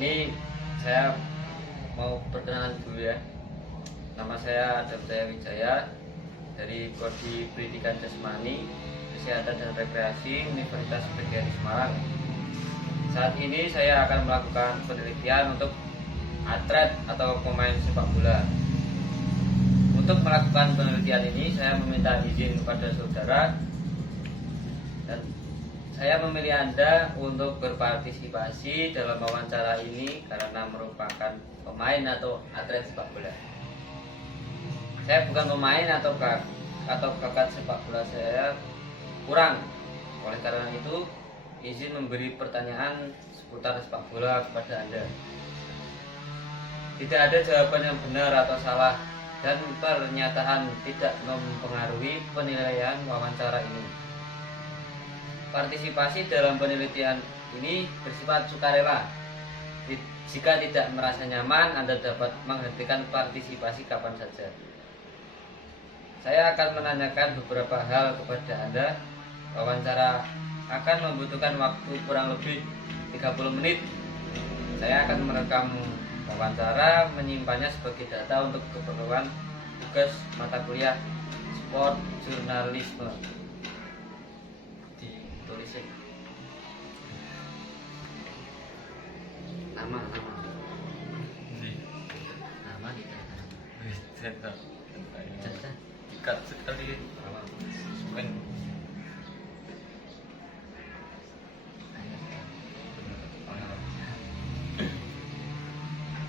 Ini saya mau perkenalan dulu ya. Nama saya Adam Jaya Wijaya dari Prodi Pendidikan Jasmani, Kesehatan dan Rekreasi Universitas PGRI Semarang. Saat ini saya akan melakukan penelitian untuk atlet atau pemain sepak bola. Untuk melakukan penelitian ini saya meminta izin kepada saudara dan saya memilih Anda untuk berpartisipasi dalam wawancara ini karena merupakan pemain atau atlet sepak bola. Saya bukan pemain atau kakak sepak bola, saya kurang. Oleh karena itu, izin memberi pertanyaan seputar sepak bola kepada Anda. Tidak ada jawaban yang benar atau salah dan pernyataan tidak mempengaruhi penilaian wawancara ini. Partisipasi dalam penelitian ini bersifat sukarela. Jika tidak merasa nyaman, Anda dapat menghentikan partisipasi kapan saja. Saya akan menanyakan beberapa hal kepada Anda. Wawancara akan membutuhkan waktu kurang lebih 30 menit. Saya akan merekam wawancara, menyimpannya sebagai data untuk keperluan tugas mata kuliah sport jurnalisme. Ditulisin nama kita ikat sekali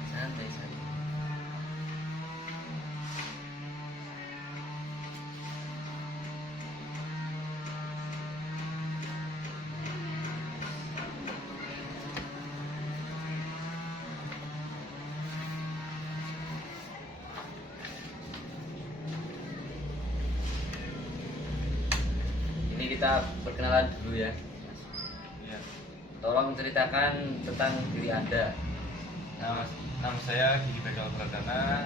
santai saja. Ini kita perkenalan dulu ya. Iya. Tolong ceritakan tentang diri Anda. Nama saya Gigi Begal Pradana.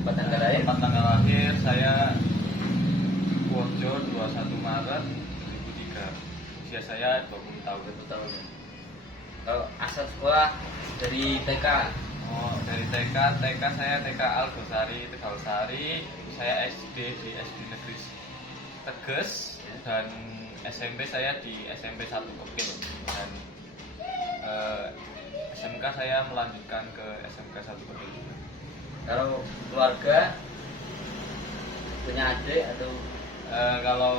Tempat tanggal lahir. Tempat tanggal lahir saya Purworejo 21 Maret 2003. Usia saya 20 tahun. 20 tahun. Kalau asal sekolah dari TK. Oh, dari TK saya TK Al Ghosari Tegalsari. Saya SD di SD Negeri Teges dan SMP saya di SMP 1 Kepil dan SMK saya melanjutkan ke SMK 1 Kepil. Kalau keluarga punya adik atau Kalau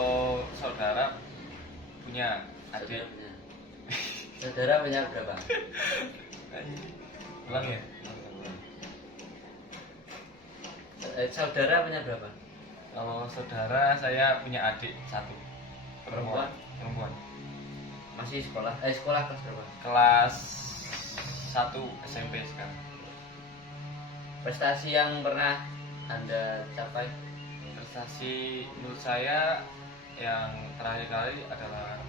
saudara punya adik. saudara punya berapa? Ulang ya? Saudara punya berapa? Kalau saudara saya punya adik satu. Perempuan? Perempuan. Masih sekolah? Sekolah kelas berapa? Kelas 1 SMP sekarang. Prestasi yang pernah Anda capai? Prestasi menurut saya yang terakhir kali adalah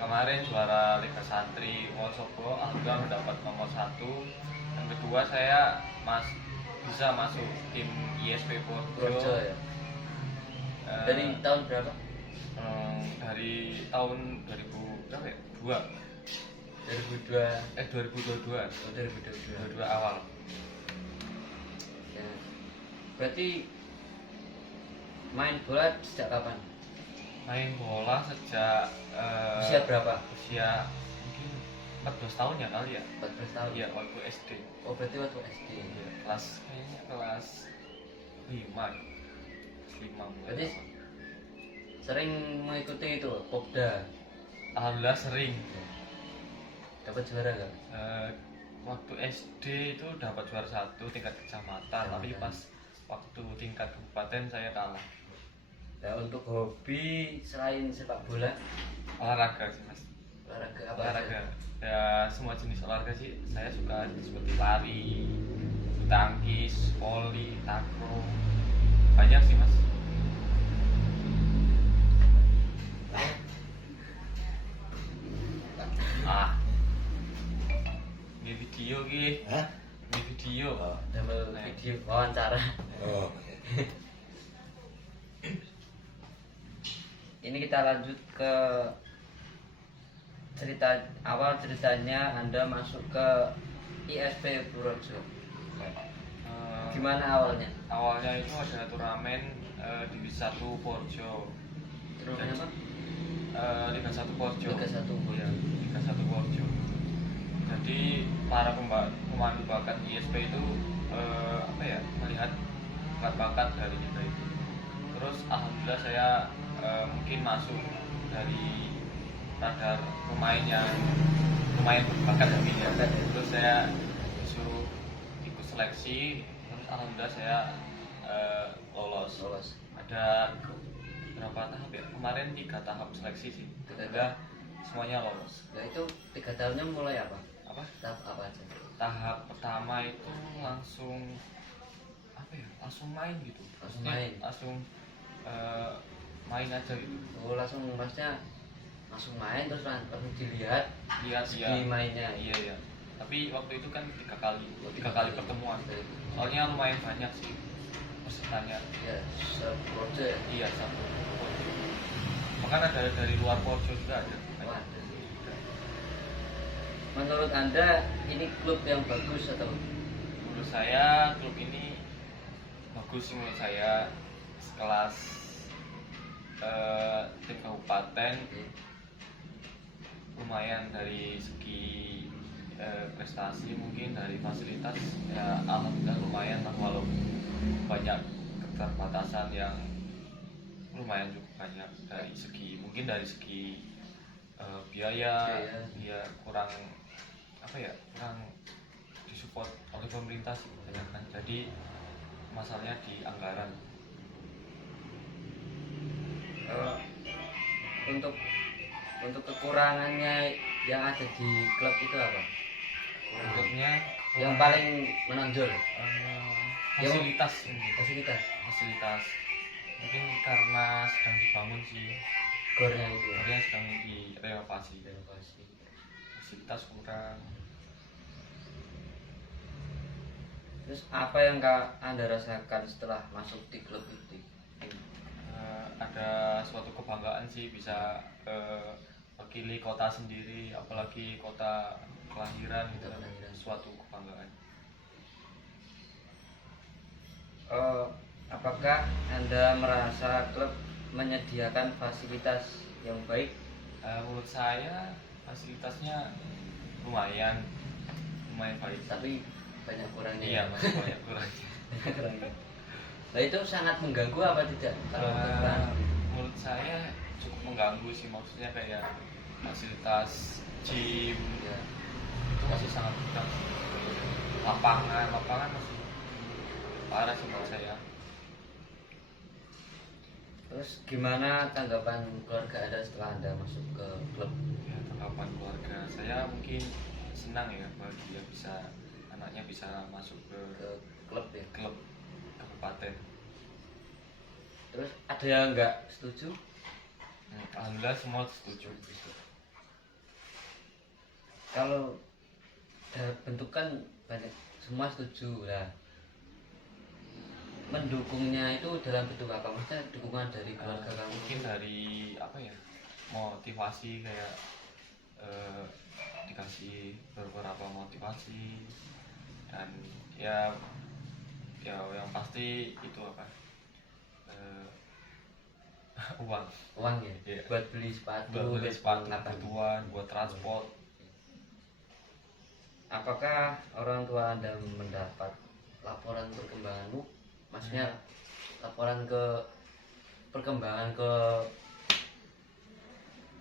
kemarin juara Liga Santri Wonosobo, alhamdulillah mendapat nomor 1. Yang kedua saya bisa masuk tim ISP Purworejo ya. Dari tahun berapa? Dari tahun 2000 berapa ya? 2002. 2022. Oh, 2022. 2022 awal. Ya. Berarti main bola sejak kapan? Main bola sejak Usia berapa? usia mungkin 14 tahun ya kali ya. 14 tahun. Iya, waktu SD. Oh, berarti waktu SD. Iya, kayaknya kelas 5. 5 Berarti sering mengikuti itu Popda. Alhamdulillah sering. Dapat juara enggak? Waktu SD itu dapat juara 1 tingkat kecamatan, tapi pas waktu tingkat kabupaten saya kalah. Nah, untuk hobi selain sepak bola, Olahraga sih mas. olahraga apa? Olahraga ya semua jenis olahraga sih saya suka, seperti lari, bulu tangkis, voli, takraw, banyak sih mas. Ini video gih. Hah? Ini video. Dalam video wawancara. Oh. Ini kita lanjut ke cerita awal ceritanya Anda masuk ke ISP Purworejo. Eh, Gimana awalnya? Awalnya itu ada turnamen Divisi 1 Porjo. Turnamen apa? Liga 1 Porjo. Liga 1 Porjo. Iya, Liga 1 Porjo. Jadi para pemandu bakat ISP itu melihat bakat dari kita itu. Terus alhamdulillah saya mungkin masuk dari radar pemain yang lumayan berbakat mungkin ya. Terus saya disuruh ikut seleksi, terus alhamdulillah saya lolos. Ada berapa tahap ya? Kemarin 3 tahap seleksi sih. Tiga semuanya lolos. Nah itu 3 tahunnya mulai apa? Apa? Tahap apa aja? Tahap pertama itu langsung langsung main gitu. Langsung Maksudnya main? langsung main aja gitu. Oh langsung maksudnya langsung main terus langsung dilihat Segi mainnya. Iya. Tapi waktu itu kan 3 kali, Oh, 3 kali pertemuan. Soalnya lumayan banyak sih pesertanya. Iya, se-Porjo ya? Iya, satu Porjo. Bahkan ada dari luar Porjo juga ada. Oh, ada. Menurut Anda ini klub yang bagus atau? Menurut saya klub ini bagus sih menurut saya, sekelas tim kabupaten, lumayan dari segi prestasi, mungkin dari fasilitas ya alhamdulillah lumayan lah, walaupun banyak keterbatasan yang lumayan cukup banyak dari segi biaya ya kurang kurang disupport oleh pemerintah sih kebanyakan. Jadi masalahnya di anggaran. Untuk kekurangannya yang ada di klub itu apa? Menurutnya Yang paling menonjol fasilitas fasilitas mungkin karena sedang dibangun sih, gornya itu ya? kemudian sedang direnovasi, Renovasi. fasilitas kurang. Terus apa yang Anda rasakan setelah masuk di klub itu? Ada suatu kebanggaan sih bisa wakili kota sendiri, apalagi kota kelahiran gitu. Suatu kebanggaan. Apakah Anda merasa klub menyediakan fasilitas yang baik? Menurut saya fasilitasnya lumayan baik, Tapi banyak kurangnya. iya masih banyak kurangnya. Kurangnya. Nah itu sangat mengganggu apa tidak? Kalau kekurangan? Menurut saya cukup mengganggu sih, maksudnya kayak fasilitas gym Ya. itu masih sangat kurang. Lapangan masih parah sih menurut saya. Terus gimana tanggapan keluarga Anda setelah Anda masuk ke klub? Ya, tanggapan keluarga saya mungkin senang ya, bahagia bisa anaknya bisa masuk ke Klub ya? klub kabupaten. Terus ada yang nggak setuju? Alhamdulillah semua setuju. Kalau bentukan banyak semua setuju lah. Mendukungnya itu dalam bentuk apa? Maksudnya dukungan dari keluarga kamu? Mungkin dari motivasi kayak dikasih beberapa motivasi, dan ya yang pasti itu Uang ya? Iya. Buat beli sepatu, kebutuhan buat transport. Apakah orang tua Anda mendapat laporan perkembanganmu? Maksudnya laporan ke perkembangan ke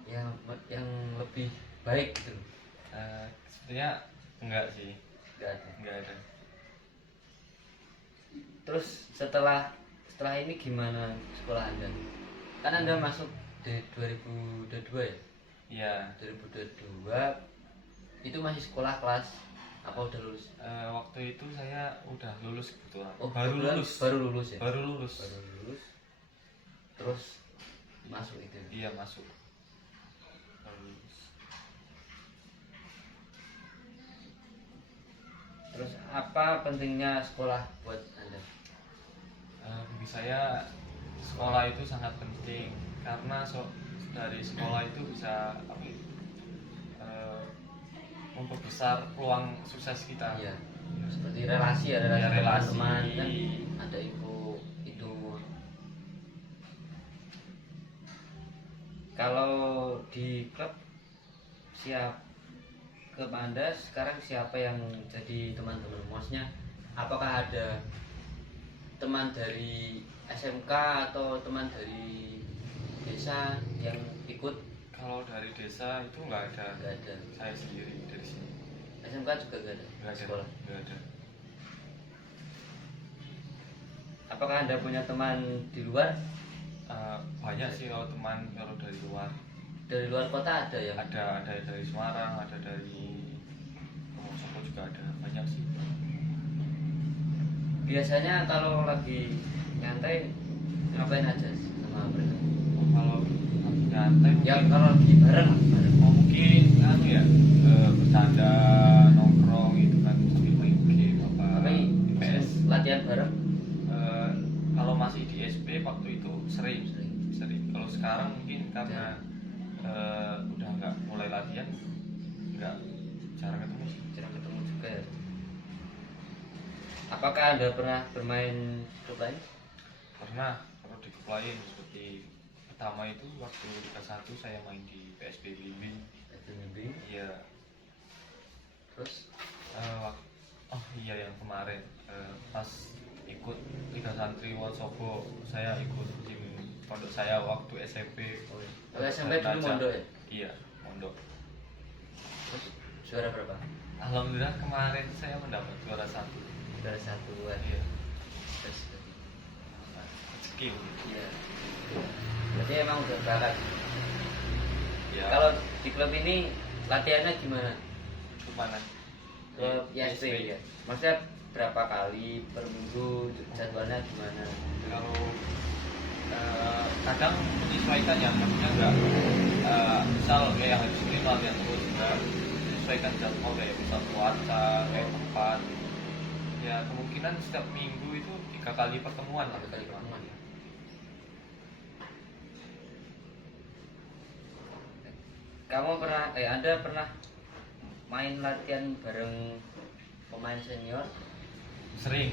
yang lebih baik gitu? Sebenarnya enggak sih, Enggak ada. ada. Terus setelah ini gimana sekolah Anda? Kan Anda masuk di 2022 ya? Iya. 2022 itu masih sekolah kelas apa udah lulus? Waktu itu saya udah lulus kebetulan. Baru lulus ya? Baru lulus. Terus masuk itu? Iya, masuk. Baru lulus. Terus apa pentingnya sekolah buat Anda? Bagi saya sekolah itu sangat penting, karena dari sekolah itu bisa memperbesar peluang sukses kita. Iya. Seperti relasi ya, relasi Ya, relasi. teman-teman kan ada info itu. Kalau di klub ke Anda sekarang siapa yang jadi teman-teman? Maksudnya apakah ada teman dari SMK atau teman dari desa yang ikut? Kalau dari desa itu nggak ada. Nggak ada. Saya sendiri dari sini. SMK juga nggak ada. Nggak ada. Sekolah. Nggak ada. Apakah Anda punya teman di luar? Banyak sih kalau teman kalau dari luar. Dari luar kota ada yang? Ada dari Semarang, ada dari Wonosobo juga ada, banyak sih. Biasanya kalau lagi nyantai ngapain aja sama mereka? Kalau nyantai Ya mungkin, kalau lagi bareng. mungkin anu ya, bercanda, nongkrong itu kan sambil main game apa Tapi PS. latihan bareng. Kalau masih di SP waktu itu sering. Kalau sekarang mungkin karena udah nggak mulai latihan, nggak, jarang ketemu sih. Jarang ketemu juga ya. Apakah Anda pernah bermain klub lain? Pernah kalau di klub lain seperti pertama itu waktu Liga 1 saya main di PSB Blimbing. Iya. Terus Oh iya, yang kemarin pas ikut Liga Santri Wonosobo, saya ikut tim pondok saya waktu SMP. kalau SMP dulu mondok ya? Iya, mondok. Terus juara berapa? Alhamdulillah kemarin saya mendapat juara 1. Juara 1 kan? Iya. Terus Rezeki. iya. Berarti emang udah bakat. Ya. Kalau di klub ini latihannya gimana? Kemana? Klub ISP ya. Maksudnya berapa kali per minggu, jadwalnya gimana? Kalau kadang menyesuaikan ya, maksudnya enggak misal kayak hari Senin latihan terus, enggak menyesuaikan jadwal kayak misal puasa kayak tempat ya, kemungkinan setiap minggu itu 3 kali pertemuan lah. 3 kali pertemuan ya. Anda pernah main latihan bareng pemain senior? Sering.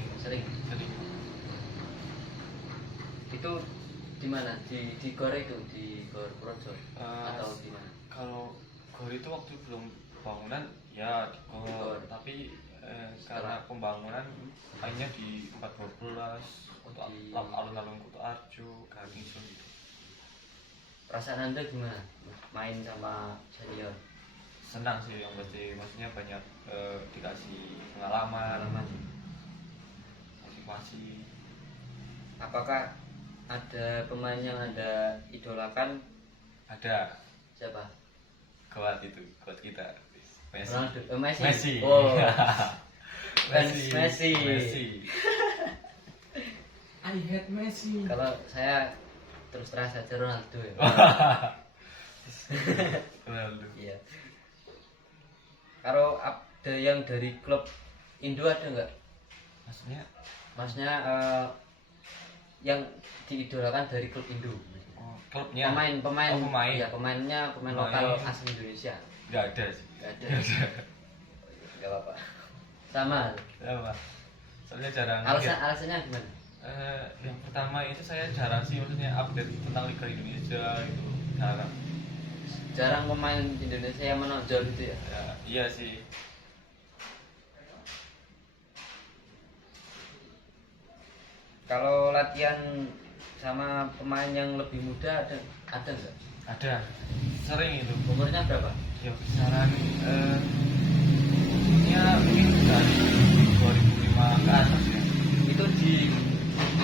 Itu di mana? Di GOR itu, di GOR Projo atau di mana? Kalau GOR itu waktu belum bangunan ya di GOR, tapi karena pembangunan mainnya di 412 untuk alun-alun Kuto Arjo, Garnisun gitu. Perasaan Anda gimana main sama senior? Senang sih yang pasti, maksudnya banyak dikasih pengalaman, motivasi. Apakah ada pemain yang Anda idolakan? Ada. Siapa? Kuat kita. Messi. Messi. Messi. Oh. Messi. I hate Messi. Kalau saya terus terang saja Ronaldo ya. Ronaldo. Iya. Kalau ada yang dari klub Indo ada nggak? Maksudnya yang diidolakan dari klub Indo? Klubnya? Pemain. Ya, pemainnya pemain lokal asli Indonesia. Nggak ada sih. Nggak ada. Nggak apa-apa. Sama. Soalnya jarang. Alasannya gimana? Yang pertama itu saya jarang sih, maksudnya update tentang Liga Indonesia itu jarang. Jarang pemain Indonesia yang menonjol gitu ya? Iya sih. Kalau latihan sama pemain yang lebih muda ada nggak? Ada, sering itu. Umurnya berapa? Ya kisaran umurnya mungkin dari 2005 ke atas ya. Itu di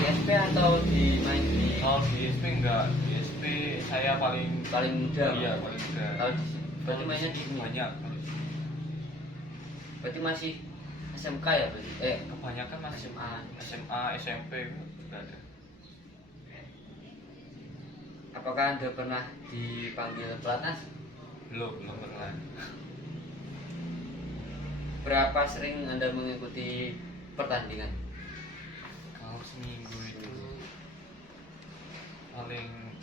SP atau di main di? Kalau di SP enggak, di SP saya paling muda. Iya, paling muda. Kalau berarti mainnya di sini? Banyak. Berarti masih SMK ya berarti? Kebanyakan masih SMA, SMP juga ada. Apakah Anda pernah dipanggil pelatnas? Belum pernah. Berapa sering Anda mengikuti pertandingan? Kalau seminggu itu paling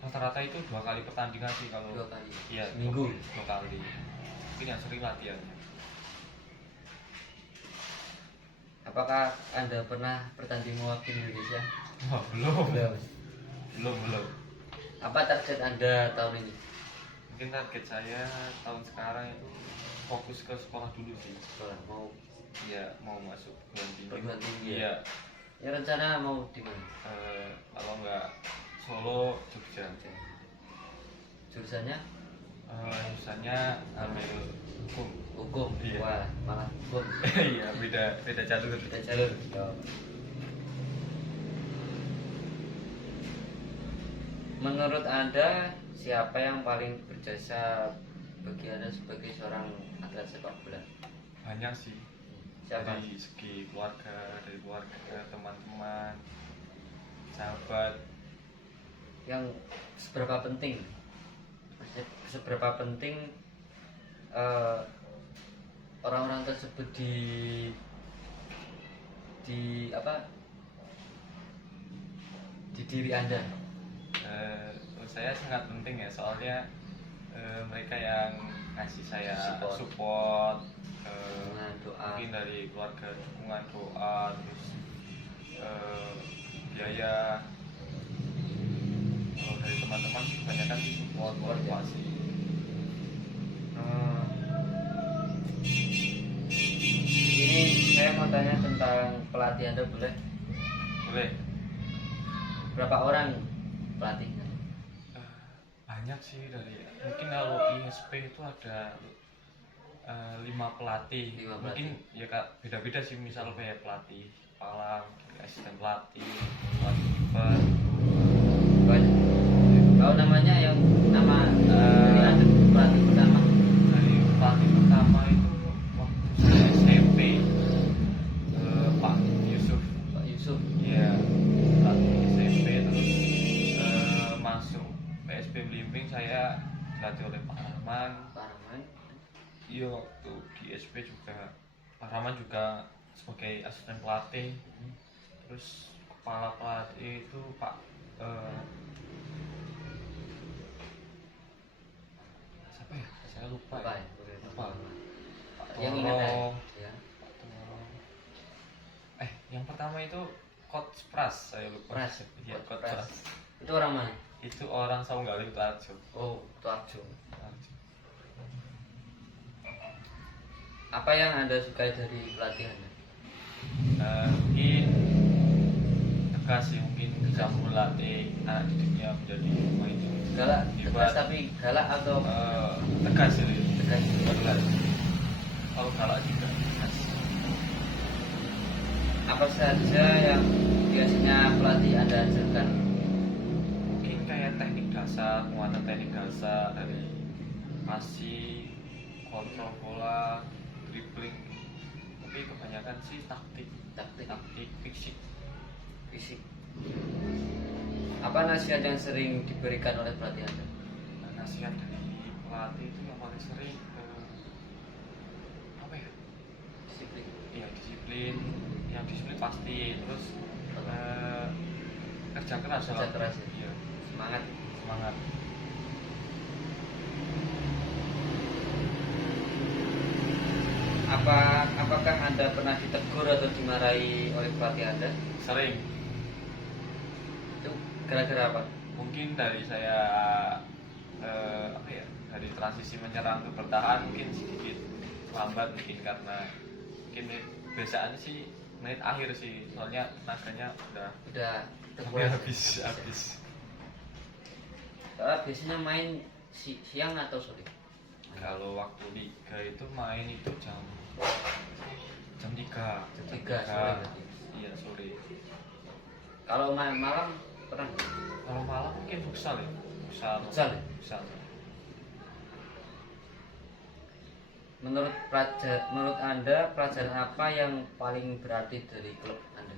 rata-rata itu 2 kali pertandingan sih kalau. 2 kali. Iya, seminggu. 2 kali. mungkin yang sering latihannya. Apakah Anda pernah bertanding mewakili Indonesia? Wah, belum. Belum. Belum. Apa target Anda tahun ini? Mungkin target saya tahun sekarang itu fokus ke sekolah dulu sih. Sekolah mau Mau masuk perguruan tinggi Iya. ya? Ya rencana mau di mana? Kalau nggak Solo, Jogja. Jurusannya Jurusannya ambil hukum. hukum. Iya. Wah, malah hukum. Iya, beda jalur. Kita jalur. Oh. Menurut Anda siapa yang paling berjasa bagi Anda sebagai seorang atlet sepak bola? Banyak sih. Siapa? Dari segi keluarga, teman-teman, sahabat. Yang seberapa penting? Maksudnya seberapa penting orang-orang tersebut di diri Anda? Menurut saya sangat penting ya, soalnya mereka yang ngasih saya support, Dukungan, doa. mungkin dari keluarga, dukungan, doa, terus biaya. Kalau dari teman-teman kebanyakan sih support, motivasi. Ini saya mau tanya tentang pelatih Anda, boleh? Boleh. Berapa orang pelatihnya? Banyak sih, dari mungkin kalau ISP itu ada 5 pelatih. Lima Mungkin ya Kak, beda-beda sih, misal kayak pelatih kepala, asisten pelatih, pelatih kiper. Banyak. Kalau namanya yang nama dari Anda pelatih pertama? Dari pelatih pertama itu waktu saya SMP, Pak Yusuf. Pak Yusuf. Iya, pelatih SMP, terus masuk PSB Blimbing saya dilatih oleh Pak Rahman. Pak Rahman. Iya, waktu di SP juga Pak Rahman juga sebagai asisten pelatih. Terus kepala pelatih itu Pak siapa ya? Saya lupa. Lupa Ya. ya? Lupa. Pak Yang ingat ya? Toro. Ya. Pak Toro. Yang pertama itu Coach Pras, saya lupa. Pras. Iya, Coach Coach Pras. Pras. Itu orang mana? Itu orang Saunggali Utarjo. Oh, Tuarjo. Apa yang Anda sukai dari pelatih Anda? Mungkin tegas sih, mungkin bisa melatih anak didiknya menjadi pemain yang Galak, hebat. tegas tapi galak atau Tegas sih, tegas? tegas. Kalau galak juga tegas. Apa saja yang biasanya pelatih Anda ajarkan? Mungkin kayak teknik dasar, penguatan teknik dasar dari passing, kontrol bola, dribbling. Tapi kebanyakan sih taktik, fisik. Fisik. Apa nasihat yang sering diberikan oleh pelatih Anda? Nasihat dari pelatih itu yang paling sering apa ya? Disiplin. Iya, disiplin. Yang disiplin pasti. Terus kerja keras. Kerja keras ya? Iya. Semangat. Apakah Anda pernah ditegur atau dimarahi oleh pelatih Anda? Sering. Itu gara-gara apa? Mungkin dari saya dari transisi menyerang ke bertahan mungkin sedikit lambat, mungkin karena mungkin biasanya sih menit akhir sih, soalnya tenaganya udah terkuras. habis. Biasanya main siang atau sore? Kalau waktu liga itu main itu jam 3. Jam 3 sore berarti. Iya, sore. Kalau main malam pernah? Kalau malam mungkin futsal ya. Futsal ya? Futsal. Menurut Anda pelajaran apa yang paling berarti dari klub Anda?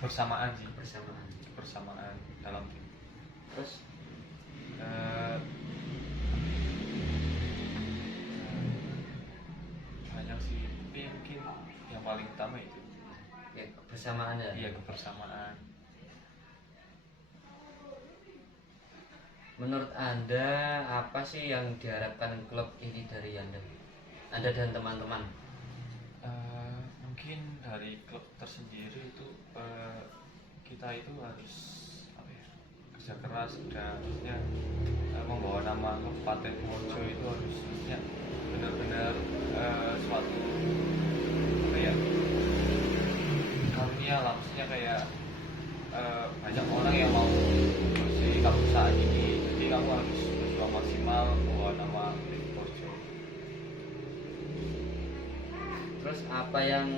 Bersamaan sih. Bersamaan Dalam tim. Terus banyak sih, tapi mungkin yang paling utama itu ya kebersamaan ya? iya, kebersamaan. Menurut Anda apa sih yang diharapkan klub ini dari Anda dan teman-teman? Mungkin dari klub tersendiri itu kita itu harus apa ya, kerja keras dan maksudnya membawa nama Kabupaten Purworejo itu harus maksudnya benar-benar suatu apa ya, karunia lah, maksudnya kayak banyak orang yang mau di kampus saat ini, jadi kamu harus berjuang maksimal membawa nama Purworejo. Terus apa yang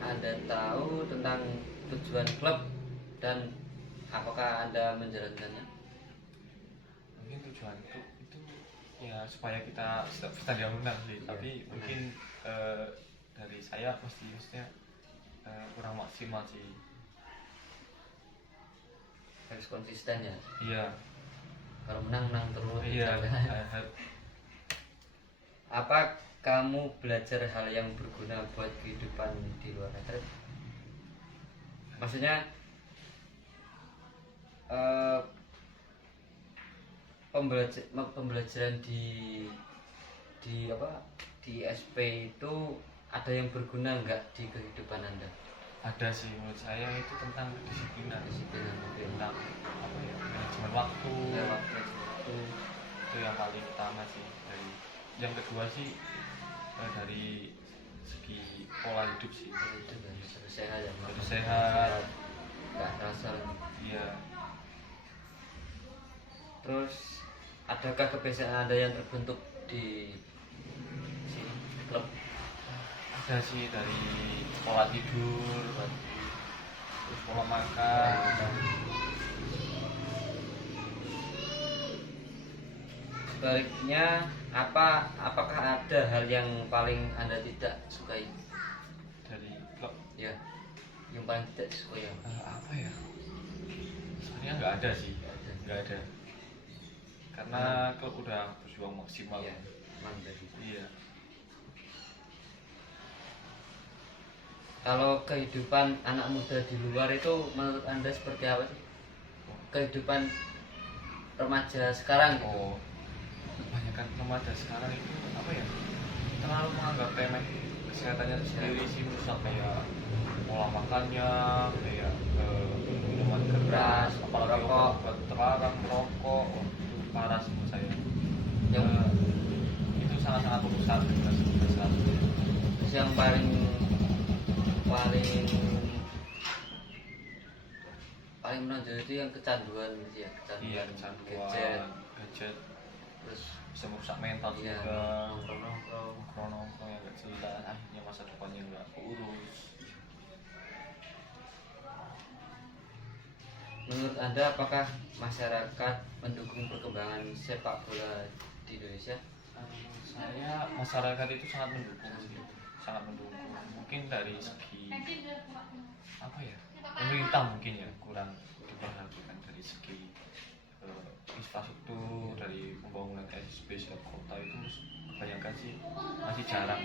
Anda tahu tentang tujuan klub dan apakah Anda menjalankannya? Mungkin tujuan itu ya supaya kita setiap pertandingan menang sih, Iya, tapi benar. mungkin dari saya maksudnya kurang maksimal sih. Harus konsisten ya. Iya, Kalau menang terus. iya. Jangan. Apa kamu belajar hal yang berguna buat kehidupan di luar atlet? Maksudnya pembelajaran di apa di SP itu ada yang berguna nggak di kehidupan Anda? Ada sih, menurut saya itu tentang kedisiplinan, Disiplin mungkin. tentang apa ya, manajemen waktu. Ya, waktu. Itu yang paling utama sih. Dari yang kedua sih dari segi pola hidup sih. Itu kan harus sehat ya. Harus sehat. Nggak rasa. Iya. Terus adakah kebiasaan Anda yang terbentuk di sini klub? Ada sih, dari pola tidur, terus pola makan. Sebaliknya apakah ada hal yang paling Anda tidak sukai? Dari klub Ya, yang paling tidak disukai ya. apa ya, sebenarnya nggak ada sih, nggak ada, karena klub udah berjuang maksimal. Iya, mantap. Iya. Kalau kehidupan anak muda di luar itu menurut Anda seperti apa sih? Kehidupan remaja sekarang gitu. Oh, kebanyakan remaja sekarang itu apa ya, terlalu menganggap remeh kesehatannya sendiri sih, misal kayak pola makannya, kayak minuman keras, apalagi rokok. obat terlarang, merokok. Oh, itu parah sih menurut saya. Yang- Itu sangat-sangat merusak kesehatan. Terus yang paling menonjol itu yang kecanduan gitu ya, Iya, kecanduan kecanduan gadget. gadget Terus bisa merusak mental iya, juga. nongkrong. Nongkrong yang gak jelas, akhirnya masa depannya nggak keurus. Menurut Anda apakah masyarakat mendukung perkembangan sepak bola di Indonesia? Saya masyarakat itu sangat mendukung sih, sangat mendukung. Mungkin dari segi apa ya, pemerintah mungkin ya kurang diperhatikan dari segi infrastruktur, dari pembangunan SSB setiap kota itu kebanyakan sih masih jarang.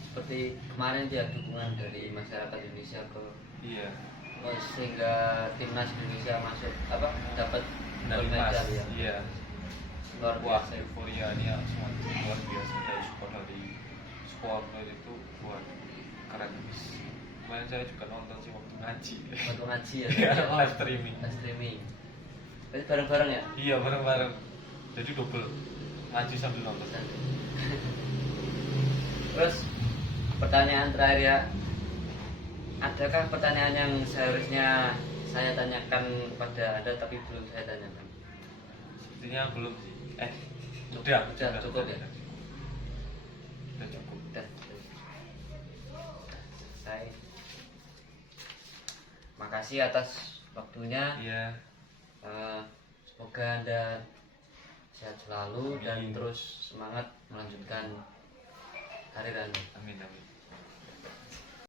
Seperti kemarin dia dukungan dari masyarakat Indonesia ke Iya, sehingga timnas Indonesia masuk dapat dari gold medal Mas, ya. iya. Luar Wah, biasa. euforianya semua luar biasa, dari support dari supporter itu buat keren habis. Kemarin saya juga nonton sih waktu ngaji. Waktu ngaji ya. Iya, live streaming. Live streaming. Berarti bareng-bareng ya? Iya, bareng-bareng. Jadi double ngaji sambil nonton. Terus pertanyaan terakhir ya. Adakah pertanyaan yang seharusnya saya tanyakan pada Anda tapi belum saya tanyakan? Sepertinya belum sih. Udah Cukup ya? Udah cukup. Udah. Selesai. Makasih atas waktunya. Iya. Semoga Anda sehat selalu dan Amin. terus semangat melanjutkan karir Anda. Amin, amin.